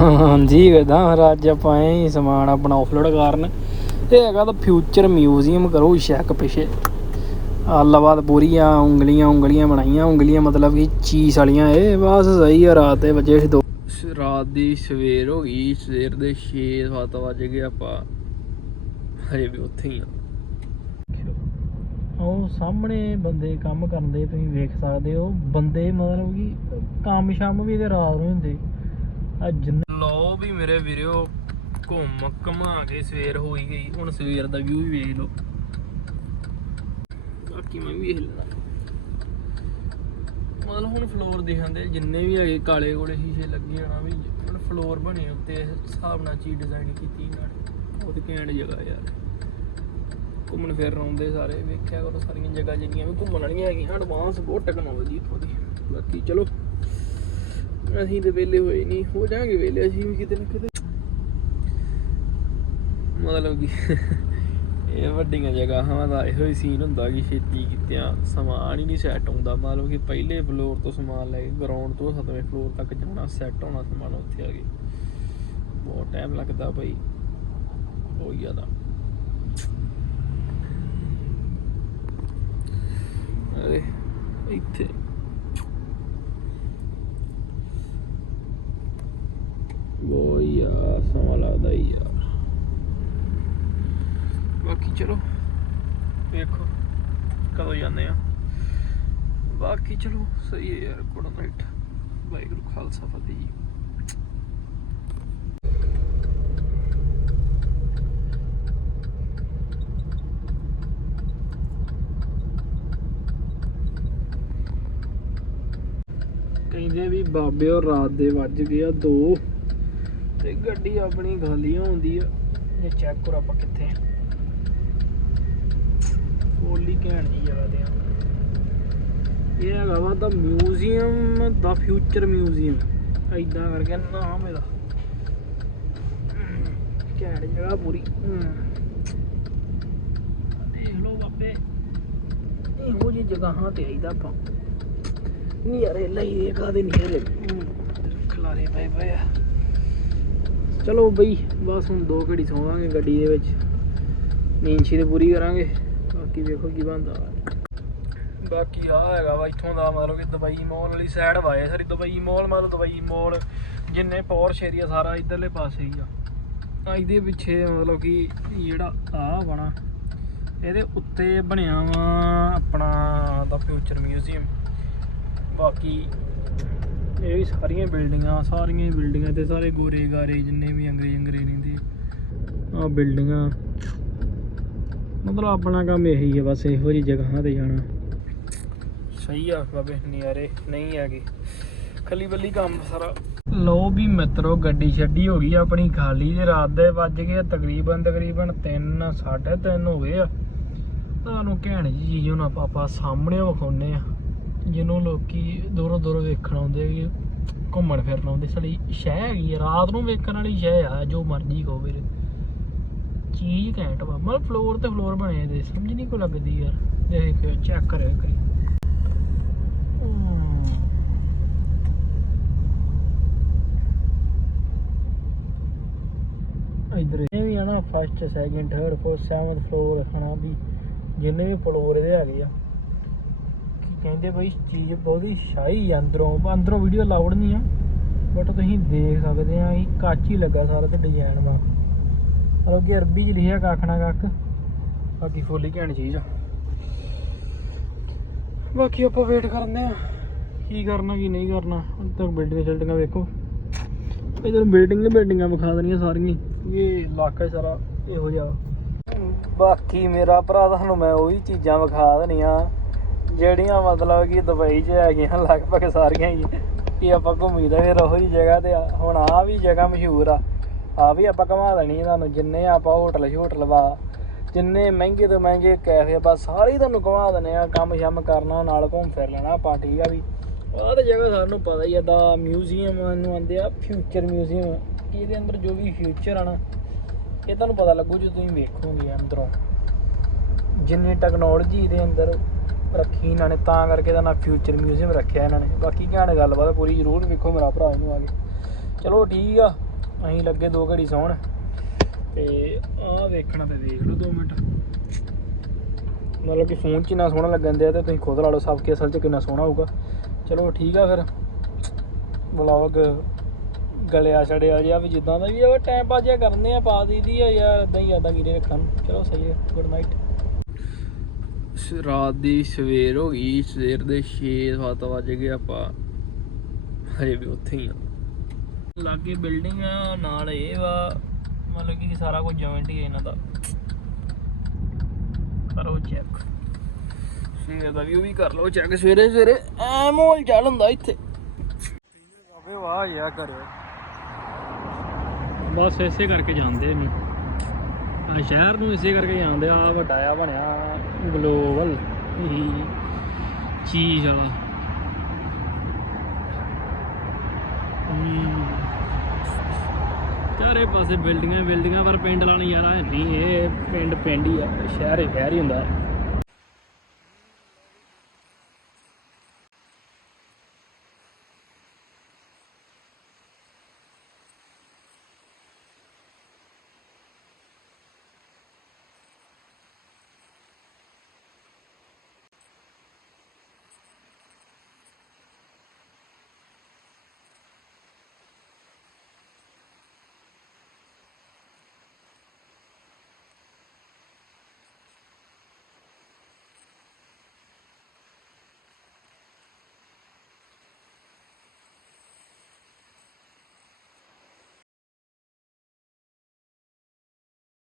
ਹਾਂਜੀ ਵੇਦਾ ਰਾਜ ਆਪਾਂ ਹੀ ਸਮਾਨ ਆਪਣਾ ਆਫਲੋਡ ਕਰਨ। ਇਹ ਹੈਗਾ ਤਾਂ ਫਿਊਚਰ ਮਿਊਜ਼ੀਅਮ ਕਰੋ ਸ਼ੈਕ ਪਿਛੇ। ਆਲਾਬਾਦ ਪੂਰੀਆਂ ਉਂਗਲੀਆਂ ਉਂਗਲੀਆਂ ਬਣਾਈਆਂ। ਉਂਗਲੀਆਂ ਮਤਲਬ ਕਿ ਚੀਜ਼ ਵਾਲੀਆਂ। ਇਹ ਬਸ ਸਹੀ ਆ ਰਾਤ ਦੇ ਵਜੇ ਦੋ। ਰਾਤ ਦੀ ਸਵੇਰ ਹੋ ਗਈ। ਸਵੇਰ ਦੇ 6 7 ਵਜ ਗਏ ਆਪਾਂ। ਹਜੇ ਵੀ ਉੱਥੇ ਹੀ ਆ। ਉਹ ਸਾਹਮਣੇ ਬੰਦੇ ਕੰਮ ਕਰਦੇ ਤੁਸੀਂ ਵੇਖ ਸਕਦੇ ਹੋ। ਬੰਦੇ ਮਤਲਬ ਕਿ ਕੰਮ ਸ਼ਾਮ ਵੀ ਤੇ ਰਾਤ ਨੂੰ ਹੁੰਦੇ। ਅੱਜ ਵੀ ਮੇਰੇ ਵੀਰੋ ਘੁੰਮ ਘਮਾ ਕੇ ਸਵੇਰ ਹੋਈ ਗਈ। ਹੁਣ ਸਵੇਰ ਦਾ ਵਿਊ ਵੀ ਵੇਖ ਲਓ। ਬਾਕੀ ਮੈਂ ਵੀ ਹਿੱਲਣਾ ਮਤਲਬ ਹੁਣ ਫਲੋਰ ਦਿਖਾਂਦੇ ਜਿੰਨੇ ਵੀ ਹੈਗੇ ਕਾਲੇ ਕੋਲੇ ਸ਼ੀਸ਼ੇ ਲੱਗੇ ਹੋਣਾ ਵੀ, ਹੁਣ ਫਲੋਰ ਬਣੇ ਉੱਤੇ ਇਸ ਹਿਸਾਬ ਨਾਲ ਚੀਜ਼ ਡਿਜ਼ਾਈਨ ਕੀਤੀ ਨਾਲ ਉਹ ਤੇ ਘੈਂਟ ਜਗ੍ਹਾ ਯਾਰ। ਘੁੰਮਣ ਫਿਰ ਆਉਂਦੇ ਸਾਰੇ, ਵੇਖਿਆ ਕਰੋ ਸਾਰੀਆਂ ਜਗ੍ਹਾ ਜਿੰਨੀਆਂ ਵੀ ਘੁੰਮਣ ਵਾਲੀਆਂ ਹੈਗੀਆਂ ਐਡਵਾਂਸ ਬਹੁਤ ਟੈਕਨੋਲੋਜੀ ਉੱਥੋਂ ਦੀ। ਬਾਕੀ ਚਲੋ ਅਸੀਂ ਤੇ ਵੇਲੇ ਹੋਏ ਨਹੀਂ ਹੋ ਜਾਾਂਗੇ ਵੇਲੇ ਅਸੀਂ ਵੀ ਕਿਤੇ ਨਾ ਕਿਤੇ। ਮਤਲਬ ਕਿ ਇਹ ਵੱਡੀਆਂ ਜਗ੍ਹਾਵਾਂ ਦਾ ਇਹੋ ਹੀ ਸੀਨ ਹੁੰਦਾ ਕਿ ਛੇਤੀ ਕਿਤਿਆਂ ਸਮਾਨ ਹੀ ਨਹੀਂ ਸੈੱਟ ਹੁੰਦਾ। ਮਤਲਬ ਕਿ ਪਹਿਲੇ ਫਲੋਰ ਤੋਂ ਸਮਾਨ ਲੈ ਕੇ ਗਰਾਊਂਡ ਤੋਂ ਸੱਤਵੇਂ ਫਲੋਰ ਤੱਕ ਜਾਣਾ ਸੈੱਟ ਹੋਣਾ ਸਮਾਨ ਉੱਥੇ ਆ ਕੇ। ਬਹੁਤ ਟਾਈਮ ਲੱਗਦਾ ਭਾਈ ਬਹੁਤ ਜ਼ਿਆਦਾ। ਅਰੇ, ਇੱਥੇ ਉਹ ਯਾਰ ਸਮਾਂ ਲੱਗਦਾ ਹੀ ਯਾਰ। ਬਾਕੀ ਚਲੋ ਵੇਖੋ ਕਦੋਂ ਜਾਂਦੇ ਆ। ਬਾਕੀ ਚਲੋ ਸਹੀ ਹੈ ਯਾਰ ਗੁੱਡ ਨਾਈਟ। ਵਾਹਿਗੁਰੂ ਖਾਲਸਾ ਫਤਿਹ ਜੀ। ਕਹਿੰਦੇ ਵੀ ਬਾਬੇ ਔਰ ਰਾਤ ਦੇ ਵੱਜ ਗਏ ਆ 2 ਤੇ ਗੱਡੀ ਆਪਣੀ ਖਾਲੀ ਹੁੰਦੀ ਆ। ਜੇ ਚੈੱਕ ਕਰੋ ਆਪਾਂ ਕਿੱਥੇ ਫੋਲੀ ਘੈਂਟ ਜੀ ਜਗ੍ਹਾ ਤੇ ਆ। ਇਹ ਹੈਗਾ ਵਾ ਦਾ ਮਿਊਜ਼ੀਅਮ ਦਾ ਫਿਊਚਰ ਮਿਊਜ਼ੀਅਮ ਐਦਾਂ ਕਰਕੇ ਨਾਮ ਇਹਦਾ। ਘੈਂਟ ਜਗ੍ਹਾ ਪੂਰੀ। ਦੇਖ ਲਓ ਬਾਬੇ। ਇਹੋ ਜਿਹੀ ਜਗ੍ਹਾਵਾਂ ਤੇ ਆਈਦਾ ਆਪਾਂ। ਨਹੀਂ ਯਾਰ ਇਹ ਲਈ ਇਹ ਕਾਦੇ ਨਹੀਂ ਖਲਾਰੇ ਪਏ ਪਏ ਆ। ਚਲੋ ਬਈ, ਬਸ ਹੁਣ ਦੋ ਘੜੀ ਸੌਵਾਂਗੇ ਗੱਡੀ ਦੇ ਵਿੱਚ। ਨੀਂਦ ਛੀ ਪੂਰੀ ਕਰਾਂਗੇ। ਬਾਕੀ ਵੇਖੋ ਕੀ ਬਣਦਾ। ਬਾਕੀ ਆ ਹੈਗਾ ਵਾ, ਇੱਥੋਂ ਦਾ ਮਤਲਬ ਕਿ ਦੁਬਈ ਮੋਲ ਵਾਲੀ ਸਾਈਡ ਵਾਏ ਸਾਰੀ ਦੁਬਈ ਮੋਲ, ਮਤਲਬ ਦੁਬਈ ਮੋਲ, ਜਿੰਨੇ ਪੋਰਸ਼ ਏਰੀਆ ਸਾਰਾ ਇਧਰਲੇ ਪਾਸੇ ਹੀ ਆ। ਆ ਇਹਦੇ ਪਿੱਛੇ ਮਤਲਬ ਕਿ ਜਿਹੜਾ ਆ ਬਣਾ ਇਹਦੇ ਉੱਤੇ ਬਣਿਆ ਵਾ ਆਪਣਾ ਦਾ ਫਿਊਚਰ ਮਿਊਜ਼ੀਅਮ ਬਾਕੀ ਇਹ ਵੀ ਸਾਰੀਆਂ ਬਿਲਡਿੰਗਾਂ, ਸਾਰੀਆਂ ਹੀ ਬਿਲਡਿੰਗਾਂ ਤੇ ਸਾਰੇ ਗੋਰੇ ਗਾਰੇ ਜਿੰਨੇ ਵੀ ਅੰਗਰੇਜ਼ ਅੰਗਰੇਜ਼ ਰਹਿੰਦੇ ਆ ਬਿਲਡਿੰਗਾਂ। ਮਤਲਬ ਆਪਣਾ ਕੰਮ ਇਹੀ ਹੈ ਬਸ ਇਹੋ ਜਿਹੀ ਜਗ੍ਹਾ ਤੇ ਜਾਣਾ। ਸਹੀ ਆ ਬਾਬੇ ਨਿਆਰੇ ਨਹੀਂ ਹੈਗੇ। ਖੱਲੀ ਬੱਲੀ ਕੰਮ ਸਾਰਾ। ਲੋ ਵੀ ਮਿੱਤਰੋ, ਗੱਡੀ ਛੱਡੀ ਹੋ ਗਈ ਆਪਣੀ ਖਾਲੀ ਤੇ ਰਾਤ ਦੇ ਵੱਜ ਗਏ ਆ, ਤਕਰੀਬਨ ਤਕਰੀਬਨ 3 3:30 ਹੋ ਗਏ ਆ। ਤੁਹਾਨੂੰ ਘੈਂਟ ਜੀ ਜੀ ਹੁਣ ਆਪਾਂ ਆਪਾਂ ਸਾਹਮਣੇ ਵਿਖਾਉਨੇ ਆ। ਜਿਹਨੂੰ ਲੋਕੀ ਦੂਰੋਂ ਦੂਰੋਂ ਵੇਖਣ ਆਉਂਦੇ ਵੀ ਘੁੰਮਣ ਫਿਰਨ ਆਉਂਦੇ ਸਾਡੀ ਸ਼ਹਿ ਹੈਗੀ ਆ, ਰਾਤ ਨੂੰ ਵੇਖਣ ਵਾਲੀ ਸ਼ਹਿ ਆ, ਜੋ ਮਰਜ਼ੀ ਕਹੋ ਵੀਰੇ। ਚੀਜ਼ ਘੈਂਟ ਵਾ, ਮਤਲਬ ਫਲੋਰ ਤੇ ਫਲੋਰ ਬਣੇ ਦੇ ਸਮਝ ਨਹੀਂ ਕੋ ਲੱਗਦੀ ਯਾਰ। ਦੇਖ ਚੈੱਕ ਕਰਿਓ ਕਰੀ ਇਧਰ ਇਹ ਵੀ ਆ ਨਾ first second third fourth seventh floor ਹਨਾ ਵੀ, ਜਿੰਨੇ ਵੀ ਫਲੋਰ ਇਹਦੇ ਹੈਗੇ ਆ। ਕਹਿੰਦੇ ਬਈ ਚੀਜ਼ ਬਹੁਤੀ ਸ਼ਾਹੀ ਆ ਅੰਦਰੋਂ। ਅੰਦਰੋਂ ਵੀਡੀਓ ਲਾਉਡ ਨਹੀਂ ਆ ਬਟ ਤੁਸੀਂ ਦੇਖ ਸਕਦੇ ਆ ਇਹ ਕੱਚ ਹੀ ਲੱਗਾ ਸਾਰਾ ਤੇ ਡਿਜ਼ਾਈਨ ਵਾ। ਮਤਲਬ ਕਿ ਅਰਬੀ ਚ ਲਿਖਿਆ ਕੱਖ ਨਾ ਕੱਖ। ਬਾਕੀ ਫੁੱਲੀ ਘੈਂਟ ਚੀਜ਼ ਆ। ਬਾਕੀ ਆਪਾਂ ਵੇਟ ਕਰਦੇ ਆ। ਕੀ ਕਰਨਾ ਕੀ ਨਹੀਂ ਕਰਨਾ ਹੁਣ ਤੱਕ ਬਿਲਡਿੰਗ ਚਲਟੀਆਂ ਵੇਖੋ। ਇਧਰ ਬਿਲਡਿੰਗ ਨੇ ਬਿਲਡਿੰਗਾਂ ਵਿਖਾ ਦੇਣੀਆਂ ਸਾਰੀਆਂ। ਇਹ ਇਲਾਕਾ ਸਾਰਾ ਇਹੋ ਜਿਹਾ। ਬਾਕੀ ਮੇਰਾ ਭਰਾ ਤੁਹਾਨੂੰ ਮੈਂ ਉਹੀ ਚੀਜ਼ਾਂ ਵਿਖਾ ਦੇਣੀਆਂ। ਜਿਹੜੀਆਂ ਮਤਲਬ ਕਿ ਦੁਬਈ 'ਚ ਹੈਗੀਆਂ, ਲਗਭਗ ਸਾਰੀਆਂ ਹੀ ਕਿ ਆਪਾਂ ਘੁੰਮੀਦਾ ਫਿਰ ਉਹੀ ਜਗ੍ਹਾ ਤੇ ਆ। ਹੁਣ ਆ ਵੀ ਜਗ੍ਹਾ ਮਸ਼ਹੂਰ ਆ। ਆ ਵੀ ਆਪਾਂ ਘੁਮਾ ਦੇਣੀ ਤੁਹਾਨੂੰ, ਜਿੰਨੇ ਆਪਾਂ ਹੋਟਲ ਹੋਟਲ ਵਾ, ਜਿੰਨੇ ਮਹਿੰਗੇ ਤੋਂ ਮਹਿੰਗੇ ਕੈਫੇ ਆਪਾਂ ਸਾਰੇ ਹੀ ਤੁਹਾਨੂੰ ਘੁਮਾ ਦੇਣੇ ਆ, ਕੰਮ ਸ਼ਮ ਕਰਨਾ, ਨਾਲ ਘੁੰਮ ਫਿਰ ਲੈਣਾ ਆਪਾਂ ਠੀਕ ਆ ਵੀ। ਆਹ ਤਾਂ ਜਗ੍ਹਾ ਸਾਨੂੰ ਪਤਾ ਹੀ ਆ, ਦਾ ਮਿਊਜ਼ੀਅਮ ਨੂੰ ਆਂਦੇ ਆ ਫਿਊਚਰ ਮਿਊਜ਼ੀਅਮ ਕਿ ਇਹਦੇ ਅੰਦਰ ਜੋ ਵੀ ਫਿਊਚਰ ਆ ਨਾ, ਇਹ ਤੁਹਾਨੂੰ ਪਤਾ ਲੱਗੂ ਜੇ ਤੁਸੀਂ ਵੇਖੋਗੇ ਅੰਦਰੋਂ। ਜਿੰਨੀ ਟੈਕਨੋਲੋਜੀ ਇਹਦੇ ਅੰਦਰ ਰੱਖੀ ਇਹਨਾਂ ਨੇ ਤਾਂ ਕਰਕੇ ਇਹਦਾ ਨਾਂ ਫਿਊਚਰ ਮਿਊਜ਼ੀਅਮ ਰੱਖਿਆ ਇਹਨਾਂ ਨੇ। ਬਾਕੀ ਘੈਂਟ ਗੱਲਬਾਤ ਆ, ਪੂਰੀ ਜ਼ਰੂਰ ਵੇਖੋ ਮੇਰਾ ਭਰਾ ਇਹਨੂੰ ਆ ਕੇ। ਚਲੋ ਠੀਕ ਆ ਅਸੀਂ ਲੱਗੇ ਦੋ ਘੜੀ ਸੌਣ। ਤੇ ਆਹ ਵੇਖਣਾ ਤੇ ਵੇਖ ਲਓ 2 ਮਿੰਟ। ਮਤਲਬ ਕਿ ਫੋਨ 'ਚ ਹੀ ਨਾ ਸੋਹਣਾ ਲੱਗਣ ਦਿਆ ਤੇ ਤੁਸੀਂ ਖੁਦ ਲਾ ਲਓ ਸਭ ਕੇ ਅਸਲ 'ਚ ਕਿੰਨਾ ਸੋਹਣਾ ਹੋਊਗਾ। ਚਲੋ ਠੀਕ ਆ ਫਿਰ। ਵਲੌਗ ਗਲਿਆ ਛੜਿਆ ਜਿਹਾ ਵੀ ਜਿੱਦਾਂ ਦਾ ਵੀ ਆ ਟਾਈਮ ਪਾਸ ਜਿਹਾ ਕਰਨੇ ਆ ਪਾ ਦਈਦੀ ਆ ਯਾਰ ਇਦਾਂ ਹੀ ਯਾਦਾਂ ਕੀਰੇ ਰੱਖਣ। ਚਲੋ ਸਹੀ ਹੈ ਗੁੱਡ ਨਾਈਟ ਰਾਤ ਦੀ ਸਵੇਰ ਹੋ ਗਈ ਸਵੇਰ ਦੇ 6-7 ਵਜ ਗਏ ਆਪਾਂ। ਹਜੇ ਵੀ ਉੱਥੇ ਹੀ ਆ। ਲਾਗੇ ਬਿਲਡਿੰਗ ਆ ਨਾਲ ਇਹ ਵਾ ਮਤਲਬ ਕਿ ਸਾਰਾ ਕੁਝ ਜੁਆਇੰਟ ਹੀ ਹੈ ਇਹਨਾਂ ਦਾ। ਕਰੋ ਚੈੱਕ ਸਵੇਰ ਦਾ ਵੀਊ ਵੀ ਕਰ ਲਓ ਚੈੱਕ ਸਵੇਰੇ ਸਵੇਰੇ ਐ ਮੋਲ ਚੱਲ ਹੁੰਦਾ ਇੱਥੇ। ਬਾਬੇ ਵਾਹ ਯਾ ਕਰਿਓ। ਬਸ ਇਸੇ ਕਰਕੇ ਜਾਂਦੇ ਨੇ ਸ਼ਹਿਰ ਨੂੰ ਇਸੇ ਕਰਕੇ ਜਾਂਦੇ ਆ ਵੱਡਾ ਆ ਬਣਿਆ ਗਲੋਬਲ ਚੀਜ਼ ਵਾਲਾ। ਚਾਰੇ ਪਾਸੇ ਬਿਲਡਿੰਗਾਂ ਬਿਲਡਿੰਗਾਂ, ਪਰ ਪਿੰਡ ਵਾਲਾ ਨਜ਼ਾਰਾ ਨਹੀਂ, ਇਹ ਪਿੰਡ ਪਿੰਡ ਹੀ ਆ, ਸ਼ਹਿਰ ਹੀ ਸ਼ਹਿਰ ਹੀ ਹੁੰਦਾ।